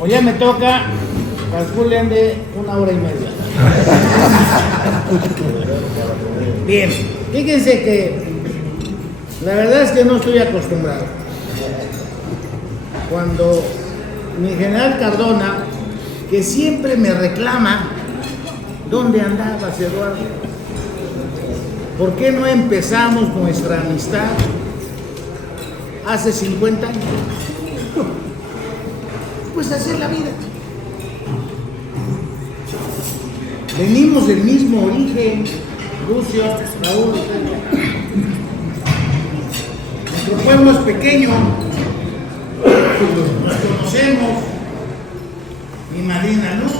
O ya me toca, calculen de 1 hora y media. Bien, fíjense que la verdad es que no estoy acostumbrado. Cuando mi general Cardona, que siempre me reclama, ¿dónde andabas, Eduardo? ¿Por qué no empezamos nuestra amistad hace 50 años? Pues así es la vida. Venimos del mismo origen, Lucio, Raúl. Nuestro pueblo es pequeño, nos conocemos. Mi madrina Luz,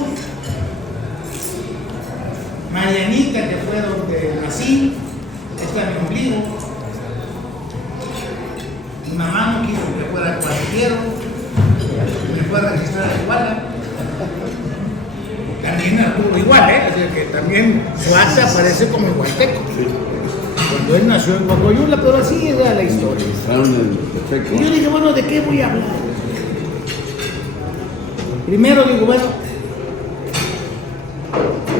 Marianita, que fue donde nací, está mi ombligo. Mi mamá no quiso que fuera cualquiera, me fue a registrar a Iguala. También Arturo igual, o sea que también su acta parece como igualteco. Cuando él nació en Cocoyula, pero así era la historia. Y yo dije, bueno, ¿de qué voy a hablar? Primero digo, bueno,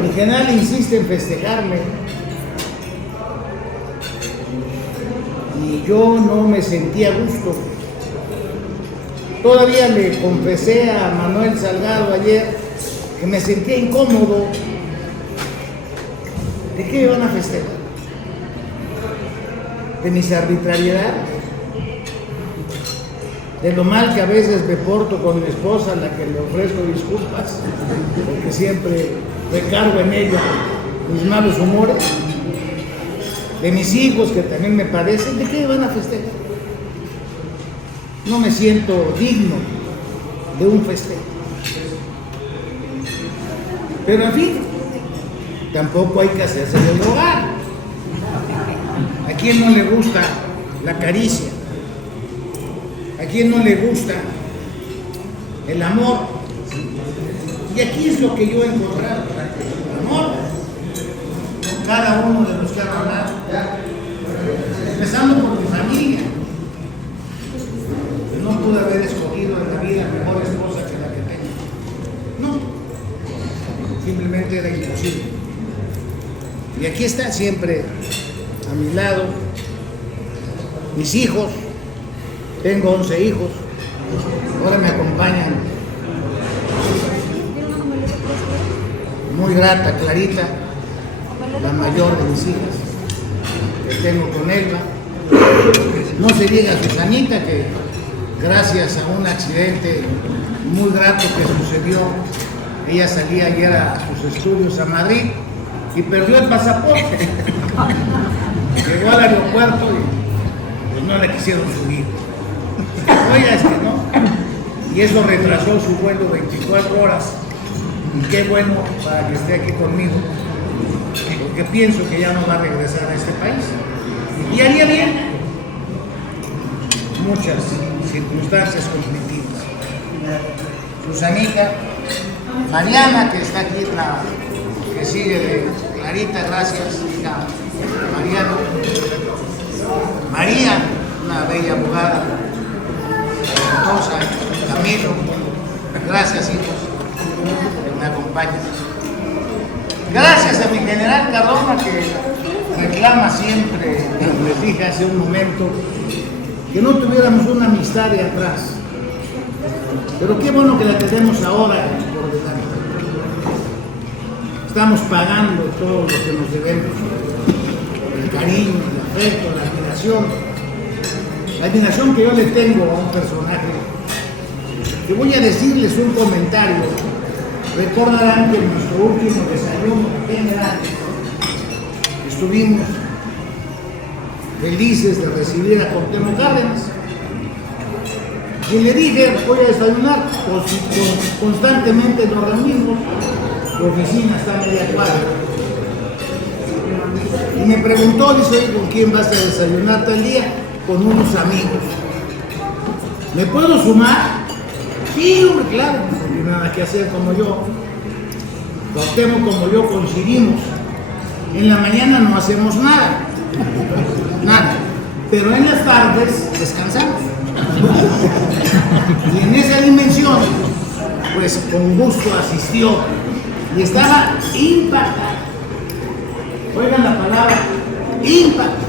mi general insiste en festejarme y yo no me sentía a gusto. Todavía le confesé a Manuel Salgado ayer que me sentía incómodo. ¿De qué me van a festejar? ¿De mis arbitrariedades? ¿De lo mal que a veces me porto con mi esposa, a la que le ofrezco disculpas, porque siempre recargo en ella mis malos humores? ¿De mis hijos, que también me padecen? ¿De qué me van a festejar? No me siento digno de un festejo. Pero en fin, tampoco hay que hacerse del hogar. ¿A quién no le gusta la caricia? ¿A quién no le gusta el amor? Y aquí es lo que yo he encontrado, el amor. Cada uno de los que han hablado, empezando por mi familia. No pude haber escogido en la vida mejor esposa que la que tengo. No, simplemente era imposible. Y aquí está siempre a mi lado mis hijos. Tengo 11 hijos, ahora me acompañan muy grata Clarita, la mayor de mis hijas, que tengo con Elba. No se diga Susanita, que gracias a un accidente muy grato que sucedió, ella salía ayer a sus estudios a Madrid y perdió el pasaporte. Llegó al aeropuerto y pues no le quisieron subir. Oiga, es que no. Y eso retrasó su vuelo 24 horas. Y qué bueno para que esté aquí conmigo, porque pienso que ya no va a regresar a este país. Y haría bien. Muchas circunstancias conflictivas. Susanita, Mariana, que está aquí, la que sigue de Clarita, gracias, hija Mariana. María, una bella abogada. Camilo, gracias hijos que me acompañan. Gracias a mi general Cardona, que reclama siempre, como les dije hace un momento, que no tuviéramos una amistad de atrás. Pero qué bueno que la tenemos ahora por delante. Estamos pagando todo lo que nos debemos. El cariño, el afecto, la admiración. La admiración que yo le tengo a un personaje, que voy a decirles un comentario. Recordarán que en nuestro último desayuno general estuvimos felices de recibir a Cuauhtémoc Cárdenas. Y le dije, voy a desayunar, constantemente nos reunimos, la oficina está a media cuadra. Y me preguntó, dice, oye, ¿con quién vas a desayunar tal día? Con unos amigos. ¿Me puedo sumar? Sí, hombre, claro, no tiene nada que hacer como yo. Cuauhtémoc como yo coincidimos. En la mañana no hacemos nada, pero en las tardes descansamos. Y en esa dimensión pues con gusto asistió y estaba impactado. Oigan la palabra, impactado.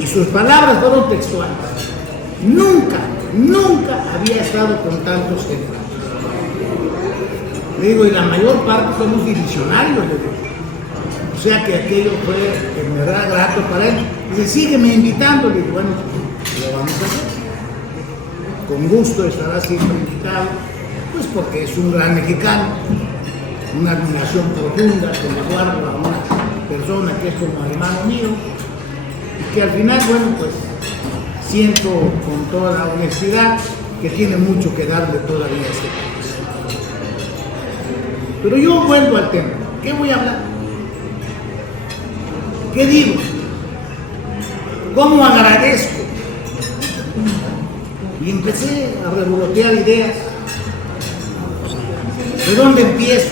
Y sus palabras fueron textuales. Nunca había estado con tantos generales. Le digo, y la mayor parte somos divisionarios, le digo. O sea que aquello fue en verdad grato para él. Dice, sígueme invitando. Le digo, bueno, lo vamos a hacer. Con gusto estará siempre invitado, pues porque es un gran mexicano, una admiración profunda que le guardo a una persona que es como hermano mío, y que al final, bueno, pues siento con toda la honestidad que tiene mucho que darle todavía a este país. Pero yo vuelvo al tema. ¿Qué voy a hablar? ¿Qué digo? ¿Cómo agradezco? Y empecé a revolotear ideas. ¿De dónde empiezo?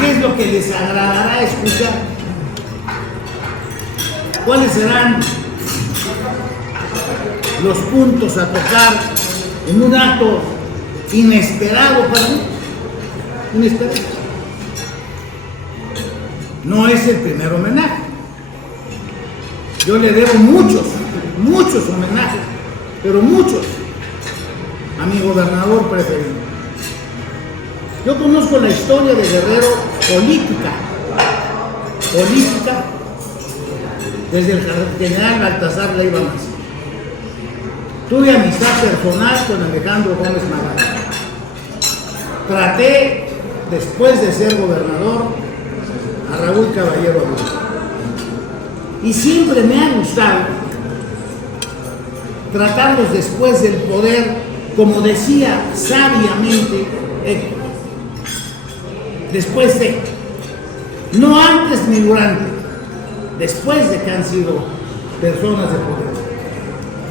¿Qué es lo que les agradará escuchar? ¿Cuáles serán los puntos a tocar en un acto inesperado para mí? Inesperado. No es el primer homenaje. Yo le debo muchos homenajes, pero muchos a mi gobernador preferido. Yo conozco la historia de Guerrero política, desde el general Baltasar Leiva Mancilla. Tuve amistad personal con Alejandro Gómez Maganda. Traté, después de ser gobernador, a Raúl Caballero Aguirre. Y siempre me ha gustado tratarlos después del poder, como decía sabiamente Héctor, después de, no antes ni durante, después de que han sido personas de poder.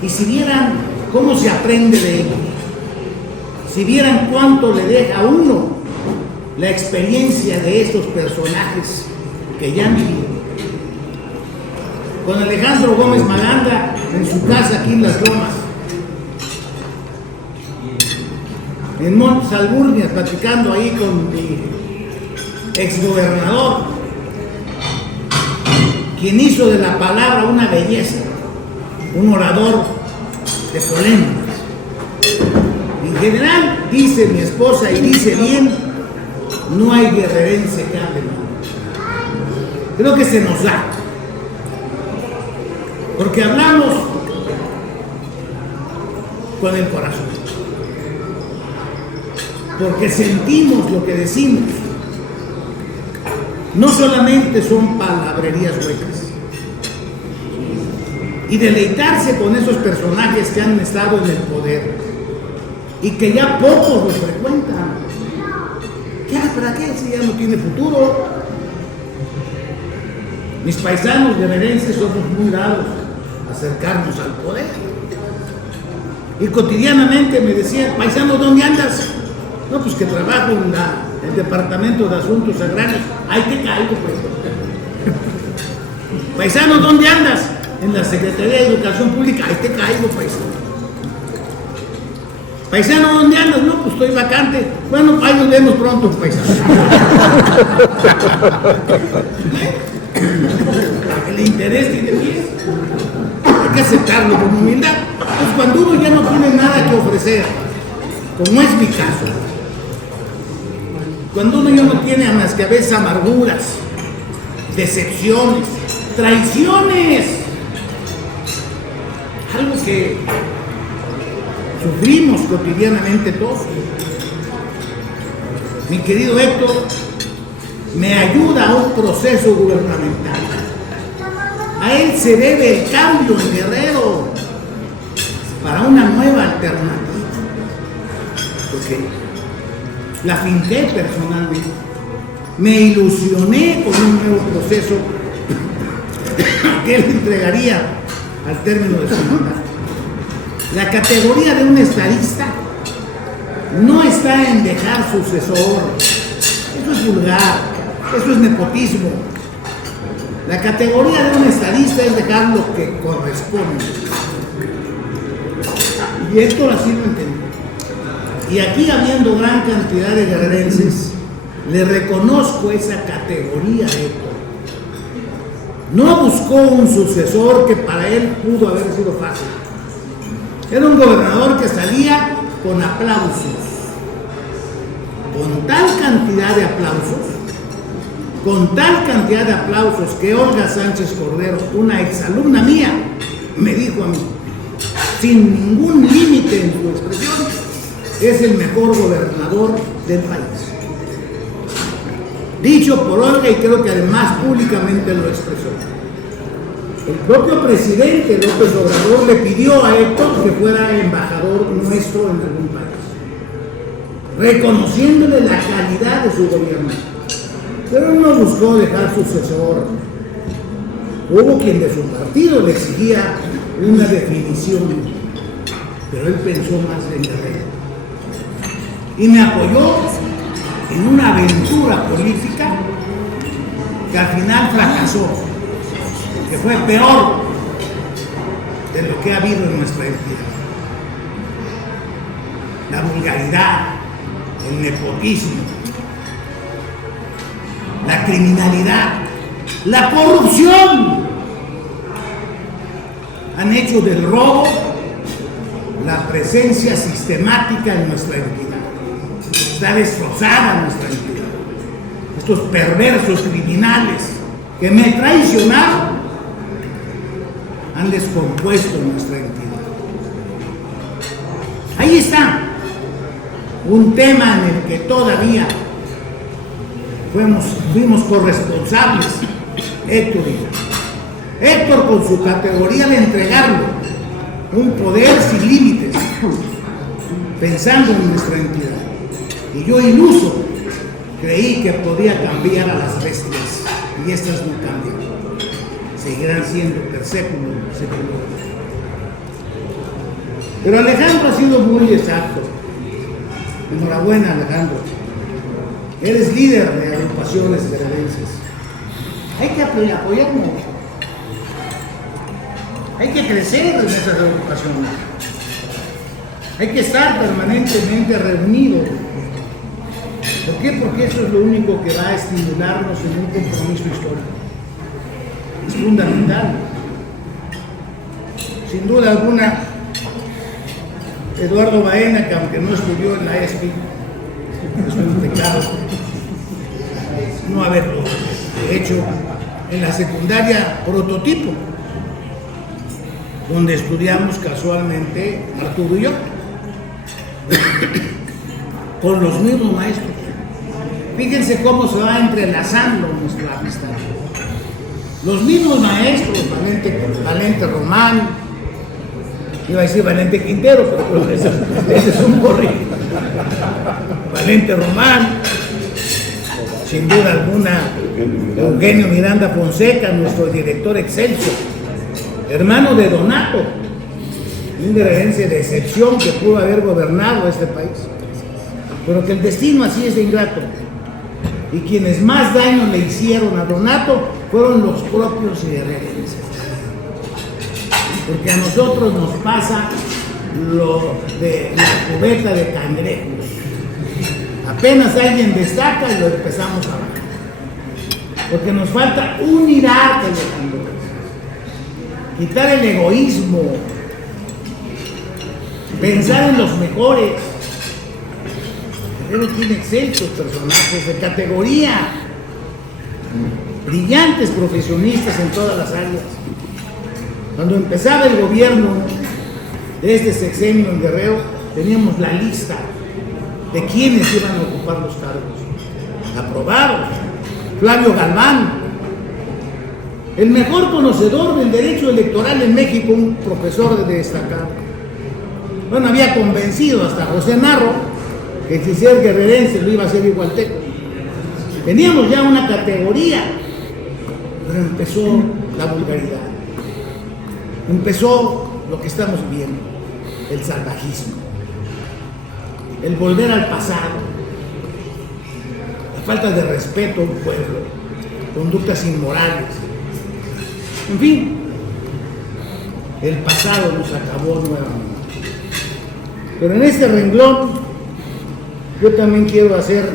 Y si vieran cómo se aprende de ellos, si vieran cuánto le deja a uno la experiencia de estos personajes que ya han vivido. Con Alejandro Gómez Maganda en su casa aquí en Las Lomas, en Montes Alburnias, platicando ahí con mi exgobernador, quien hizo de la palabra una belleza, un orador de polémicas. En general, dice mi esposa, y dice bien, no hay guerrerense que hable mal. Creo que se nos da. Porque hablamos con el corazón. Porque sentimos lo que decimos. No solamente son palabrerías huecas. Y deleitarse con esos personajes que han estado en el poder y que ya pocos los frecuentan. ¿Para qué? Si ya no tiene futuro. Mis paisanos guerrerenses somos muy dados a acercarnos al poder. Y cotidianamente me decían, paisano, ¿dónde andas? No, pues que trabajo en el Departamento de Asuntos Agrarios. Ahí te caigo, pues. Paisano, ¿dónde andas? En la Secretaría de Educación Pública. Ahí te caigo, paisano. Paisano, ¿dónde andas? No, pues estoy vacante. Bueno, ahí nos vemos pronto, paisano. El interés tiene pies. Hay que aceptarlo con humildad. Pues cuando uno ya no tiene nada que ofrecer, como es mi caso, cuando uno ya no tiene más que a veces amarguras, decepciones, traiciones, algo que sufrimos cotidianamente todos. Mi querido Héctor me ayuda a un proceso gubernamental. A él se debe el cambio en Guerrero para una nueva alternativa. Porque la finqué personalmente. Me ilusioné con un nuevo proceso que él entregaría al término de su mandato. La categoría de un estadista no está en dejar sucesor. Eso es vulgar, eso es nepotismo. La categoría de un estadista es dejar lo que corresponde. Y esto así lo entendí. Y aquí, habiendo gran cantidad de guerrerenses, le reconozco esa categoría a Héctor. No buscó un sucesor que para él pudo haber sido fácil. Era un gobernador que salía con aplausos, con tal cantidad de aplausos, que Olga Sánchez Cordero, una exalumna mía, me dijo a mí, sin ningún límite en su expresión, es el mejor gobernador del país. Dicho por Olga, y creo que además públicamente lo expresó. El propio presidente López Obrador le pidió a Héctor que fuera embajador nuestro en algún país, reconociéndole la calidad de su gobierno. Pero él no buscó dejar sucesor. Hubo quien de su partido le exigía una definición, pero él pensó más en Guerrero. Y me apoyó en una aventura política que al final fracasó, que fue peor de lo que ha habido en nuestra entidad. La vulgaridad, el nepotismo, la criminalidad, la corrupción han hecho del robo la presencia sistemática en nuestra entidad. Está destrozada nuestra entidad. Estos perversos criminales que me traicionaron han descompuesto nuestra entidad. Ahí está un tema en el que todavía fuimos corresponsables, Héctor y yo. Héctor, con su categoría de entregarlo un poder sin límites, pensando en nuestra entidad. Y yo, iluso, creí que podía cambiar a las bestias, y estas no cambian. Seguirán siendo per século. Pero Alejandro ha sido muy exacto. Enhorabuena, Alejandro. Eres líder de agrupaciones guerrerenses. Hay que apoyarnos. Hay que crecer en esas agrupaciones. Hay que estar permanentemente reunidos. ¿Por qué? Porque eso es lo único que va a estimularnos en un compromiso histórico. Es fundamental. Sin duda alguna, Eduardo Baena, que aunque no estudió en la ESPI, es un pecado no haberlo hecho en la secundaria prototipo, donde estudiamos casualmente Arturo y yo, con los mismos maestros. Fíjense cómo se va entrelazando nuestra amistad. Los mismos maestros, Valente Román, iba a decir Valente Quintero, pero ese es un corrido. Valente Román, sin duda alguna, Eugenio Miranda Fonseca, nuestro director excelso, hermano de Donato, un guerrerense de excepción que pudo haber gobernado este país, pero que el destino así es de ingrato. Y quienes más daño le hicieron a Donato fueron los propios guerrerenses. Porque a nosotros nos pasa lo de la cubeta de cangrejos. Apenas alguien destaca y lo empezamos a bajar. Porque nos falta unidad, Alejandro. Quitar el egoísmo. Pensar en los mejores. Guerrero tiene excelsos personajes de categoría, brillantes profesionistas en todas las áreas. Cuando empezaba el gobierno de este sexenio en Guerrero, teníamos la lista de quienes iban a ocupar los cargos aprobados. Flavio Galván, el mejor conocedor del derecho electoral en México, un profesor destacado. Bueno, había convencido hasta José Narro que si ser guerrerense lo iba a ser igualteco. Teníamos ya una categoría, pero empezó la vulgaridad. Empezó lo que estamos viendo, el salvajismo, el volver al pasado, la falta de respeto a un pueblo, conductas inmorales. En fin, el pasado nos acabó nuevamente. Pero en este renglón Yo también quiero hacer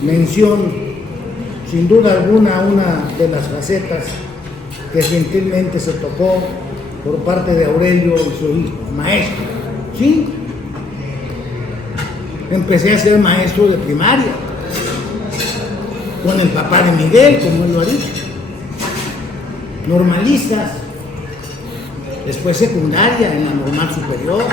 mención, sin duda alguna, a una de las facetas que gentilmente se tocó por parte de Aurelio y su hijo, maestro. ¿Sí? Empecé a ser maestro de primaria, con el papá de Miguel, como él lo ha dicho. Normalistas, después secundaria en la normal superior,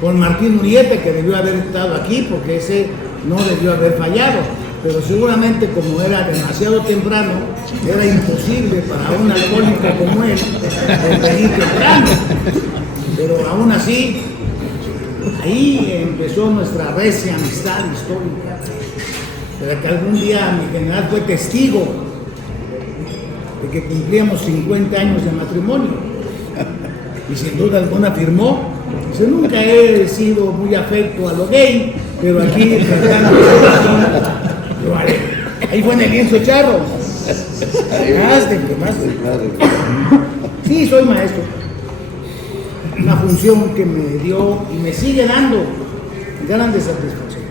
con Martín Uriete, que debió haber estado aquí porque ese no debió haber fallado, pero seguramente como era demasiado temprano, era imposible para un alcohólico como él venir temprano, pero aún así, ahí empezó nuestra recia amistad histórica, para que algún día mi general fue testigo de que cumplíamos 50 años de matrimonio, y sin duda alguna firmó. Yo nunca he sido muy afecto a lo gay, pero aquí tratando de lo haré. Ahí fue en el lienzo charro. Más de. Sí, soy maestro. Una función que me dio y me sigue dando grandes satisfacciones.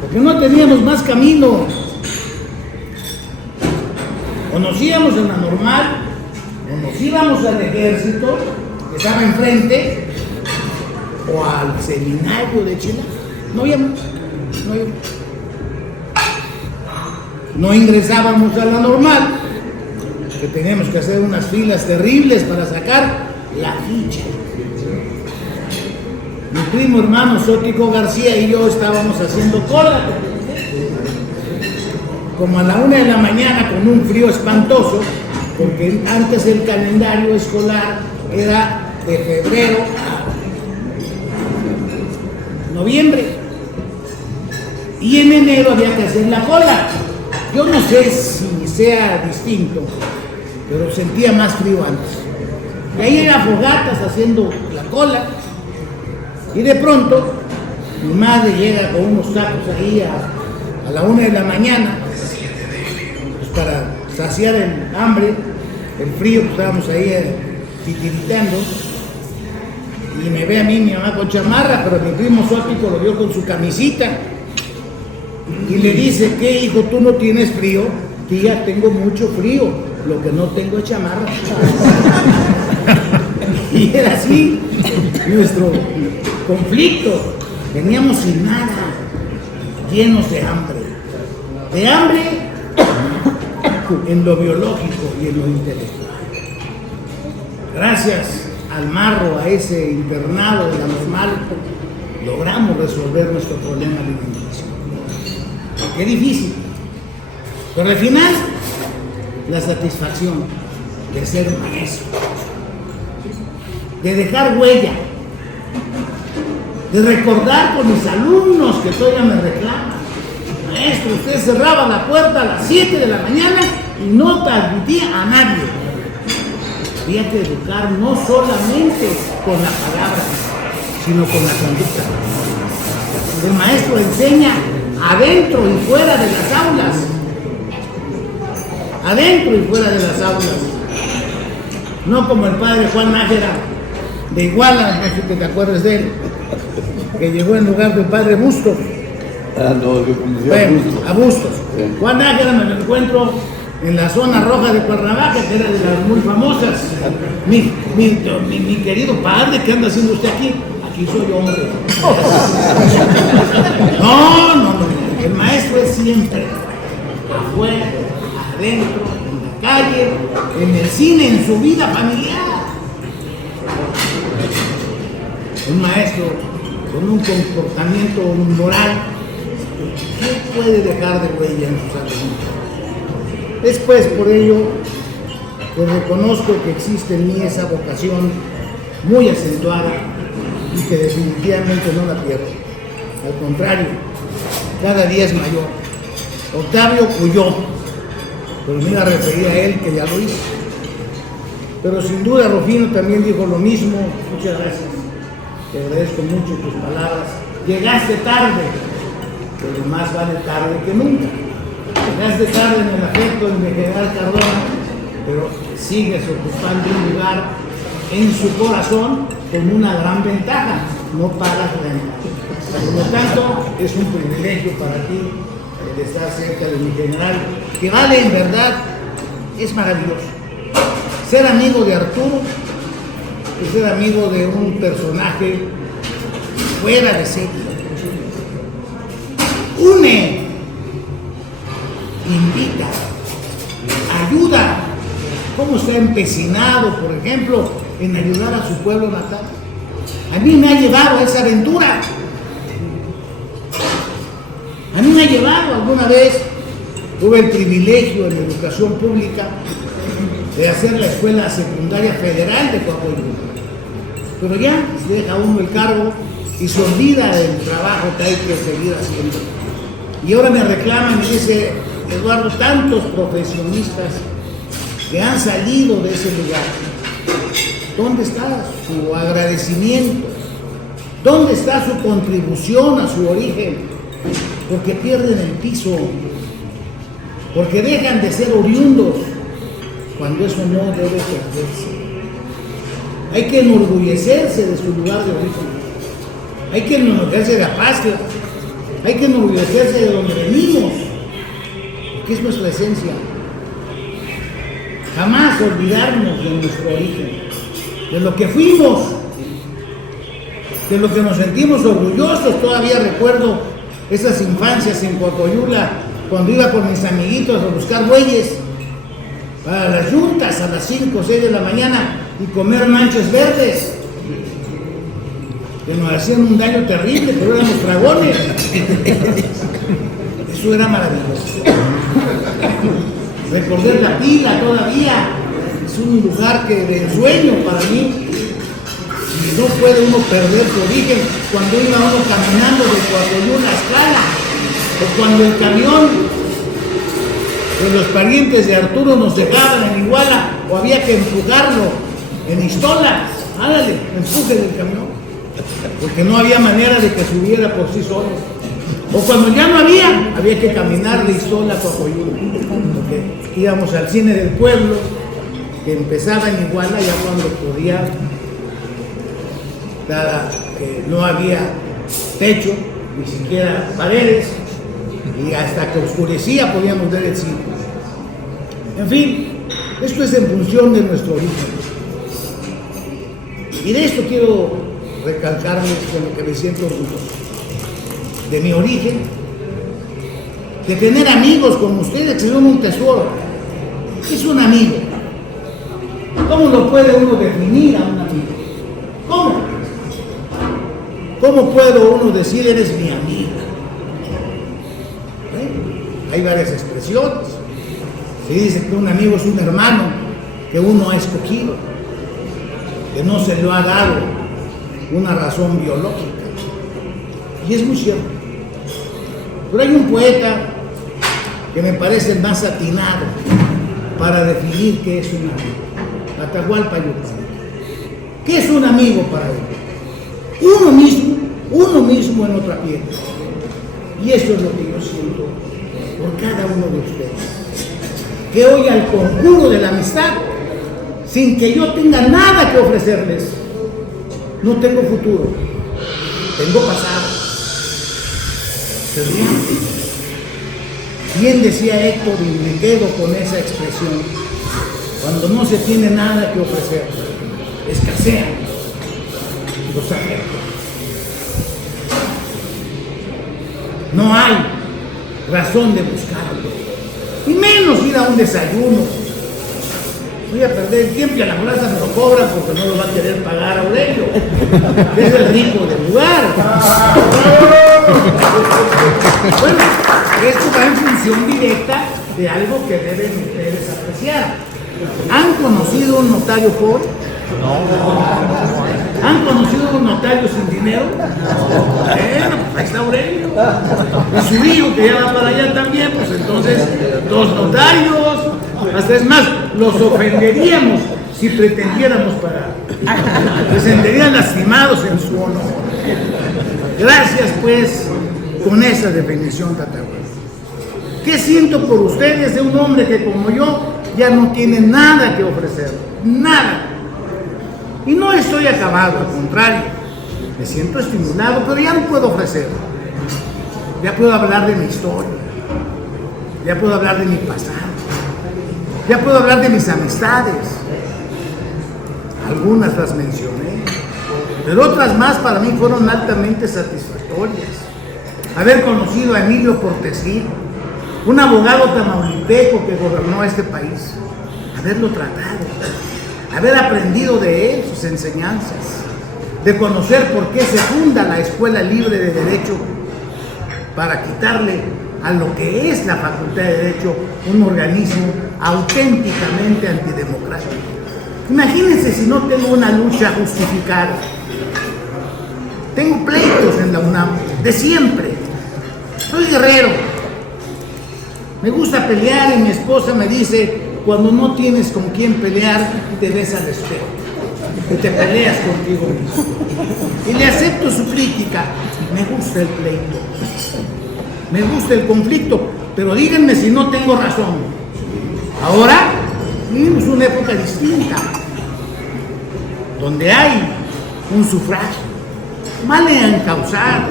Porque no teníamos más camino. O nos íbamos en la normal, o nos íbamos al ejército, que estaba enfrente, o al seminario de Chile. No íbamos. No ingresábamos a la normal, que teníamos que hacer unas filas terribles para sacar la ficha. Mi primo hermano Sótico García y yo estábamos haciendo cola, como a la 1 de la mañana, con un frío espantoso, porque antes el calendario escolar era de febrero a noviembre, y en enero había que hacer la cola. Yo no sé si sea distinto, pero sentía más frío antes. Y ahí era fogatas haciendo la cola, y de pronto mi madre llega con unos tacos ahí a la 1 de la mañana, pues para saciar el hambre, el frío, pues estábamos ahí titiritando, y me ve a mí mi mamá con chamarra, pero mi primo Sótico lo vio con su camisita, y le dice: ¿qué, hijo, tú no tienes frío? Tía, tengo mucho frío, lo que no tengo es chamarra. Y era así nuestro conflicto. Veníamos sin nada, llenos de hambre en lo biológico y en lo intelectual. Gracias al marro, a ese internado de la normal, logramos resolver nuestro problema alimenticio. Qué difícil, pero al final la satisfacción de ser maestro, de dejar huella, de recordar con mis alumnos que todavía me reclaman: maestro, usted cerraba la puerta a las 7 de la mañana y no transmitía a nadie. Había que educar no solamente con la palabra, sino con la conducta. El maestro enseña adentro y fuera de las aulas. Adentro y fuera de las aulas. No como el padre Juan Nájera de Iguala, no sé si te acuerdas de él, que llegó en lugar del padre Bustos. No, yo conocí a Bustos. Sí. Juan Nájera me lo encuentro en la zona roja de Cuernavaca, que era de las muy famosas. Mi querido padre, ¿qué anda haciendo usted aquí? Aquí soy hombre. No. El maestro es siempre afuera, adentro, en la calle, en el cine, en su vida familiar. Un maestro con un comportamiento moral, ¿qué puede dejar de huella en sus alumnos? Después, por ello, pues reconozco que existe en mí esa vocación muy acentuada y que definitivamente no la pierdo. Al contrario, cada día es mayor. Octavio huyó, pero me iba a referir a él, que ya lo hizo. Pero sin duda Rufino también dijo lo mismo. Muchas gracias. Te agradezco mucho tus palabras. Llegaste tarde, pero más vale tarde que nunca. Llegaste tarde en el afecto de General Cardona, pero sigues ocupando un lugar en su corazón con una gran ventaja, no pagas renta. Por lo tanto, es un privilegio para ti el estar cerca de mi general, que vale en verdad, es maravilloso. Ser amigo de Arturo es ser amigo de un personaje fuera de serie. Une, invita, ayuda. ¿Cómo está empecinado, por ejemplo, en ayudar a su pueblo natal? A mí me ha llevado a esa aventura. A mí me ha llevado alguna vez, tuve el privilegio en la educación pública de hacer la Escuela Secundaria Federal de Coahuila. Pero ya se deja uno el cargo y se olvida del trabajo que hay que seguir haciendo. Y ahora me reclaman, me dice Eduardo, tantos profesionistas que han salido de ese lugar. ¿Dónde está su agradecimiento? ¿Dónde está su contribución a su origen? Porque pierden el piso, porque dejan de ser oriundos, cuando eso no debe perderse. Hay que enorgullecerse de su lugar de origen, hay que enorgullecerse de Apasla, hay que enorgullecerse de donde venimos, porque es nuestra esencia. Jamás olvidarnos de nuestro origen, de lo que fuimos, de lo que nos sentimos orgullosos. Todavía recuerdo esas infancias en Coahuila, cuando iba con mis amiguitos a buscar bueyes para las yuntas a las 5 o 6 de la mañana y comer manchas verdes, que nos hacían un daño terrible, pero éramos dragones. Eso era maravilloso. Recordar la pila todavía es un lugar que de ensueño para mí. Y no puede uno perder su origen cuando iba uno caminando de Coahuila a Escala, o cuando el camión de los parientes de Arturo nos dejaban en Iguala, o había que empujarlo en Ixtola. Ándale, empuje del camión, porque no había manera de que subiera por sí solo. O cuando ya no había que caminar de Ixtola a Coahuila, porque íbamos al cine del pueblo, que empezaba en Iguala ya cuando podía. Dada que no había techo, ni siquiera paredes, y hasta que oscurecía podíamos ver el cine. En fin, esto es en función de nuestro origen. Y de esto quiero recalcarles con lo que me siento orgulloso. De mi origen, de tener amigos como ustedes, que son un tesoro. ¿Qué es un amigo? ¿Cómo lo puede uno definir a un amigo? ¿Cómo? ¿Cómo puedo uno decir eres mi amiga? Hay varias expresiones. Se dice que un amigo es un hermano que uno ha escogido, que no se lo ha dado una razón biológica. Y es muy cierto. Pero hay un poeta que me parece más atinado para definir qué es un amigo. Atahualpa Yupanqui. ¿Qué es un amigo para él? Uno mismo en otra piel. Y eso es lo que yo siento por cada uno de ustedes, que hoy al conjuro de la amistad, sin que yo tenga nada que ofrecerles, no tengo futuro, tengo pasado. Pero bien decía Héctor, y me quedo con esa expresión: cuando no se tiene nada que ofrecer, escasean los afectos. No hay razón de buscarlo, y menos ir a un desayuno. Voy a perder el tiempo y a la plaza me lo cobran porque no lo va a querer pagar Aurelio, que es el rico del lugar. Bueno, esto va en función directa de algo que deben ustedes apreciar. ¿Han conocido un notario pobre? ¿Han conocido un notario sin dinero? Bueno, pues ahí está Aurelio. Y su hijo que ya va para allá también, pues entonces, dos notarios. Hasta es más, los ofenderíamos si pretendiéramos pagar. Se sentirían lastimados en su honor. Gracias, pues, con esa definición, Tatahuel. ¿Qué siento por ustedes de un hombre que, como yo, ya no tiene nada que ofrecer? Nada. Y no estoy acabado, al contrario, me siento estimulado, pero ya no puedo ofrecer. Ya puedo hablar de mi historia, ya puedo hablar de mi pasado, ya puedo hablar de mis amistades. Algunas las mencioné, pero otras más para mí fueron altamente satisfactorias. Haber conocido a Emilio Portesino, un abogado tamaulipeco que gobernó este país, haberlo tratado, haber aprendido de él sus enseñanzas, de conocer por qué se funda la Escuela Libre de Derecho para quitarle a lo que es la Facultad de Derecho un organismo auténticamente antidemocrático. Imagínense si no tengo una lucha justificada. Tengo pleitos en la UNAM, de siempre. Soy guerrero. Me gusta pelear y mi esposa me dice, cuando no tienes con quién pelear, te ves al espejo y te peleas contigo mismo. Y le acepto su crítica. Me gusta el pleito, me gusta el conflicto, pero díganme si no tengo razón. Ahora vivimos una época distinta, donde hay un sufragio, mal encausado,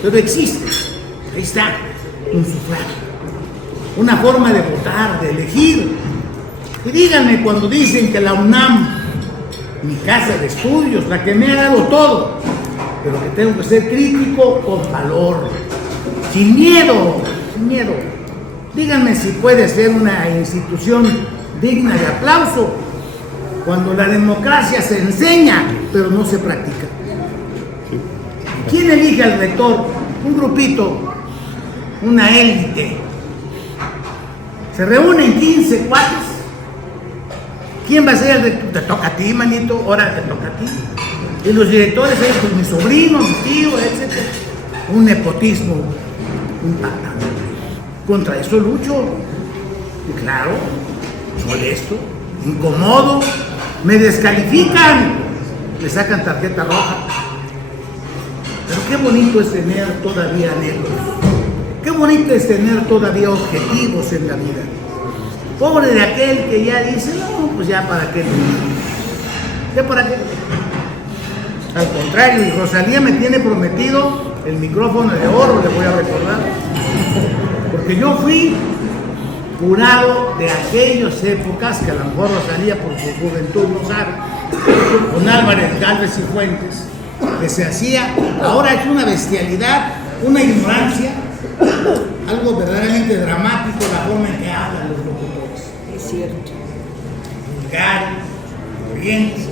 pero existe. Ahí está, un sufragio, una forma de votar, de elegir. Y díganme cuando dicen que la UNAM, mi casa de estudios, la que me ha dado todo, pero que tengo que ser crítico con valor, sin miedo, sin miedo. Díganme si puede ser una institución digna de aplauso cuando la democracia se enseña, pero no se practica. ¿Quién elige al rector? Un grupito, una élite. Se reúnen 15 cuates. ¿Quién va a ser el rector? Te toca a ti, manito, ahora te toca a ti. Y los directores, pues mi sobrino, mi tío, etc. Un nepotismo impactante. Contra eso lucho. Y claro, molesto, incomodo, me descalifican, me sacan tarjeta roja. Pero qué bonito es tener todavía anhelos. Qué bonito es tener todavía objetivos en la vida. Pobre de aquel que ya dice, no, pues ya para qué. ¿Ya para qué? Al contrario, y Rosalía me tiene prometido el micrófono de oro, le voy a recordar. Porque yo fui jurado de aquellas épocas, que a lo mejor Rosalía por su juventud no sabe, con Álvarez Gálvez y Fuentes, que se hacía, ahora es una bestialidad, una ignorancia, algo verdaderamente dramático la forma en que hablan los locutores. Es cierto. Vulgares, corrientes,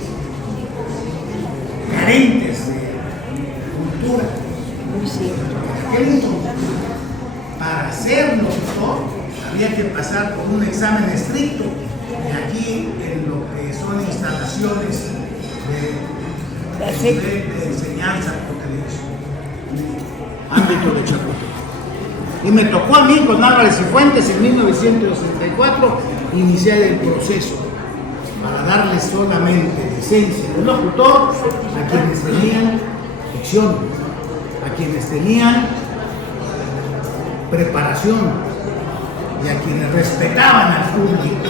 carentes de cultura. Muy cierto. Aquel momento, para ser locutor, había que pasar por un examen estricto, y aquí en lo que son instalaciones de enseñanza por televisión, ámbito de Chapultepec. Y me tocó a mí con Álvarez y Fuentes en 1964 iniciar el proceso para darles solamente licencia de locutor a quienes tenían dicción, a quienes tenían preparación y a quienes respetaban al público.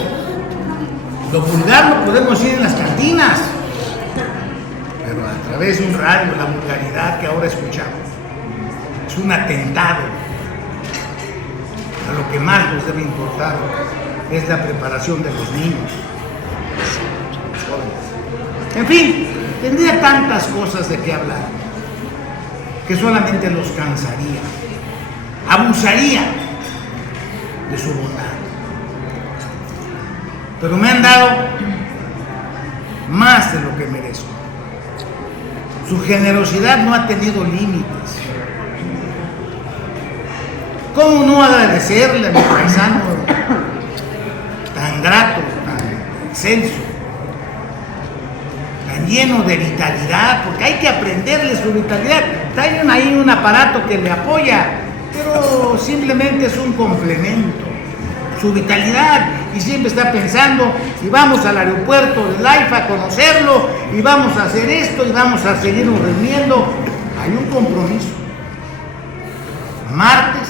Lo vulgar lo podemos ir en las cantinas, pero a través de un radio, la vulgaridad que ahora escuchamos es un atentado a lo que más nos debe importar, es la preparación de los niños, los jóvenes. En fin, tendría tantas cosas de qué hablar que solamente los cansaría, abusaría de su bondad. Pero me han dado más de lo que merezco. Su generosidad no ha tenido límites. ¿Cómo no agradecerle a mi paisano tan grato, tan excelso, tan lleno de vitalidad? Porque hay que aprenderle su vitalidad. Traen ahí un aparato que le apoya, pero simplemente es un complemento. Su vitalidad, y siempre está pensando, y vamos al aeropuerto del AIFA a conocerlo, y vamos a hacer esto, y vamos a seguirnos reuniendo. Hay un compromiso. Martes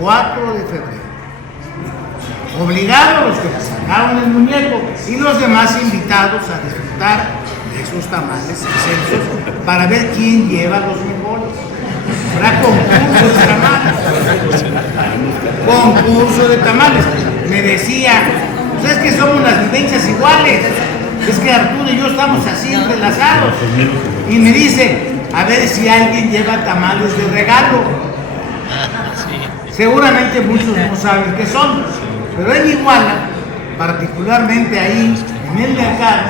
4 de febrero. Obligados los que sacaron el muñeco y los demás invitados a disfrutar esos tamales excelsos para ver quién lleva los mejores. Habrá concurso de tamales. Concurso de tamales. Me decía, pues es que somos las vivencias iguales. Es que Arturo y yo estamos así entrelazados. Y me dice, a ver si alguien lleva tamales de regalo. Seguramente muchos no saben qué son, pero en Iguala, particularmente ahí en el mercado,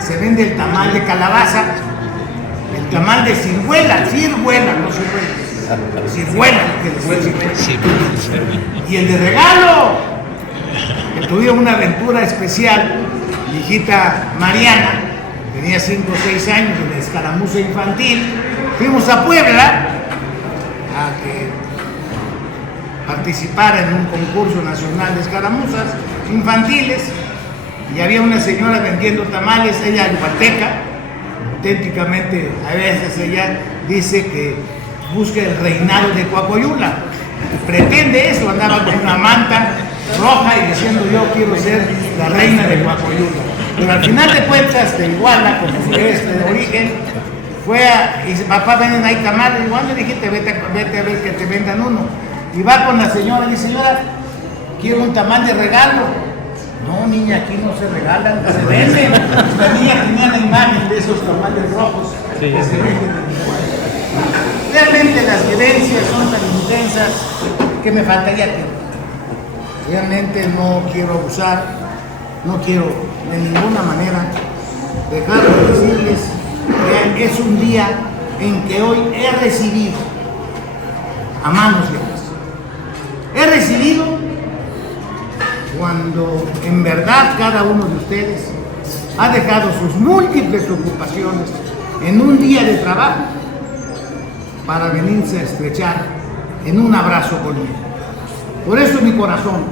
se vende el tamal de calabaza, el tamal de ciruela, no ciruela, y el de regalo. Que tuve una aventura especial, mi hijita Mariana, tenía 5 o 6 años en la escaramuza infantil, fuimos a Puebla a que participara en un concurso nacional de escaramuzas infantiles y había una señora vendiendo tamales, ella yucateca, auténticamente a veces ella dice que busca el reinado de Coacoyula, pretende eso, andaba con una manta roja y diciendo yo quiero ser la reina de Coacoyula, pero al final de cuentas de Iguala, como es de origen, fue y dice, papá, venden ahí tamales, y cuando dijiste vete a ver que te vendan uno. Y va con la señora y dice, señora, quiero un tamal de regalo. No, niña, aquí no se regalan, se venden. La niña tenía la imagen de esos tamales rojos que se venden en Iguala. Realmente las vivencias son tan intensas que me faltaría tiempo. Realmente no quiero abusar, no quiero de ninguna manera dejar de decirles que es un día en que hoy he recibido a manos libres. He recibido cuando en verdad cada uno de ustedes ha dejado sus múltiples ocupaciones en un día de trabajo para venirse a estrechar en un abrazo conmigo. Por eso mi corazón,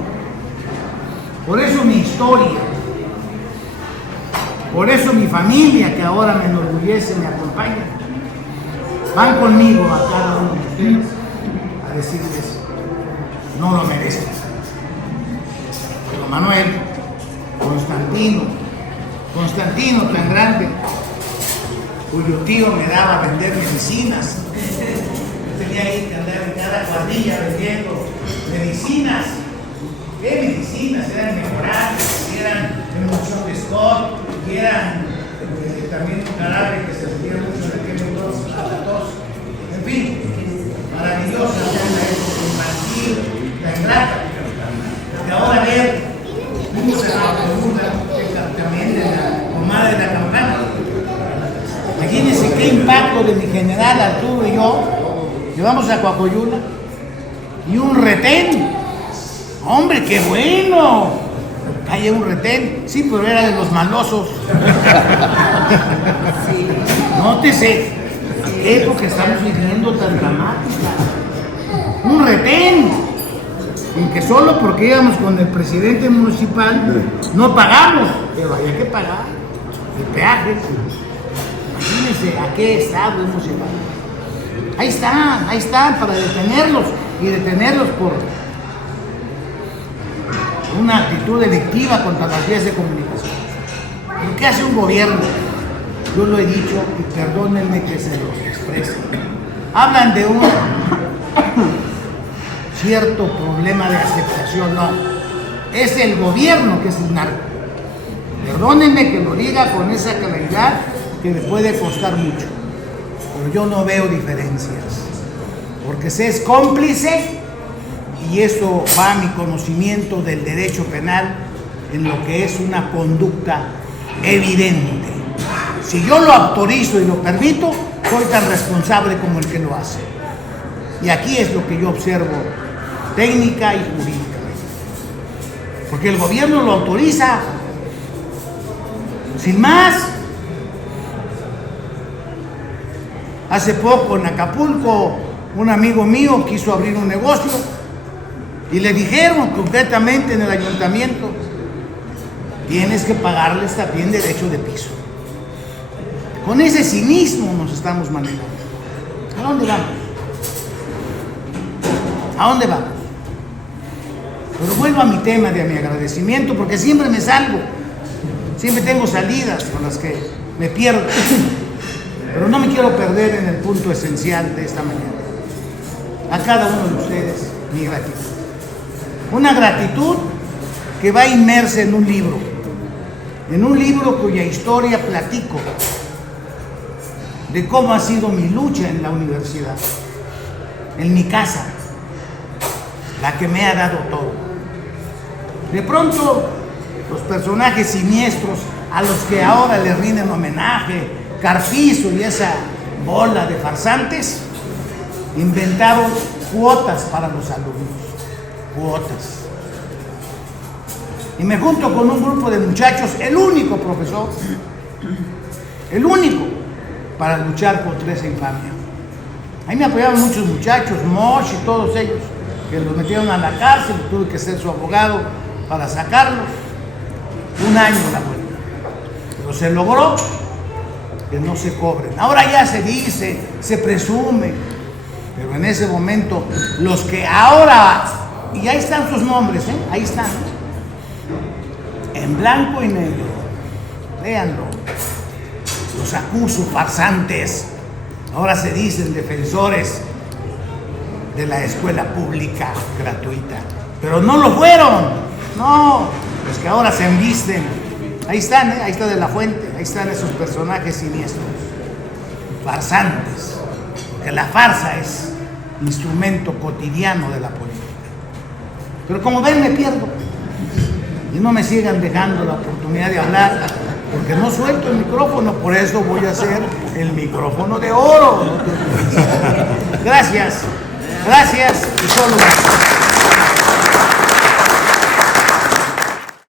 por eso mi historia, por eso mi familia, que ahora me enorgullece, me acompaña, van conmigo a cada uno de ustedes a decirles, no lo merecen. Pero Manuel, Constantino tan grande, cuyo tío me daba a vender medicinas. Yo tenía ahí que andar en cada cuadrilla vendiendo medicinas. ¿Qué medicinas? Eran mejorantes, eran emulsión de Scott, y eran también un jarabe que se vendía mucho en aquel entonces, a la tos. En fin, maravillosa la época infantil, la ingrata. Y ahora ver cómo se la pregunta también de la comadre de la campana. Imagínense qué impacto de mi general Arturo y yo llevamos a Coacoyula y un retén. ¡Hombre, qué bueno! Hay un retén, sí, pero era de los malosos. Sí. Nótese, qué época estamos viviendo tan dramática. Un retén, en que solo porque íbamos con el presidente municipal no pagamos, pero había que pagar el peaje. Imagínense a qué estado hemos llegado. Ahí están para detenerlos y detenerlos por una actitud delictiva contra las vías de comunicación. ¿Pero qué hace un gobierno? Yo lo he dicho y perdónenme que se los exprese. Hablan de un cierto problema de aceptación, no. Es el gobierno que es el narco. Perdónenme que lo diga con esa claridad que le puede costar mucho. Pero yo no veo diferencias. Porque se es cómplice. Y eso va a mi conocimiento del derecho penal en lo que es una conducta evidente. Si yo lo autorizo y lo permito, soy tan responsable como el que lo hace. Y aquí es lo que yo observo técnica y jurídicamente. Porque el gobierno lo autoriza, sin más. Hace poco en Acapulco, un amigo mío quiso abrir un negocio y le dijeron concretamente en el ayuntamiento, tienes que pagarles también derecho de piso. Con ese cinismo nos estamos manejando. ¿A dónde vamos? ¿A dónde vamos? Pero vuelvo a mi tema de mi agradecimiento, porque siempre me salgo. Siempre tengo salidas con las que me pierdo. Pero no me quiero perder en el punto esencial de esta mañana. A cada uno de ustedes, mi gratitud. Una gratitud que va inmersa en un libro cuya historia platico de cómo ha sido mi lucha en la universidad, en mi casa, la que me ha dado todo. De pronto, los personajes siniestros a los que ahora les rinden homenaje, Carpizo y esa bola de farsantes, inventaron cuotas para los alumnos, cuotas. Y me junto con un grupo de muchachos, el único profesor, el único, para luchar contra esa infamia. Ahí me apoyaban muchos muchachos, Mosh y todos ellos, que los metieron a la cárcel, tuve que ser su abogado para sacarlos. Un año la vuelta. Pero se logró que no se cobren. Ahora ya se dice, se presume, pero en ese momento, los que ahora, y ahí están sus nombres, ahí están, en blanco y negro, véanlo, los acuso, farsantes, ahora se dicen defensores de la escuela pública gratuita, pero no lo fueron, no, los que ahora se embisten, ahí están, ahí está De la Fuente, ahí están esos personajes siniestros, farsantes, que la farsa es instrumento cotidiano de la política. Pero como ven, me pierdo. Y no me sigan dejando la oportunidad de hablar, porque no suelto el micrófono, por eso voy a hacer el micrófono de oro. Gracias, gracias y solo gracias.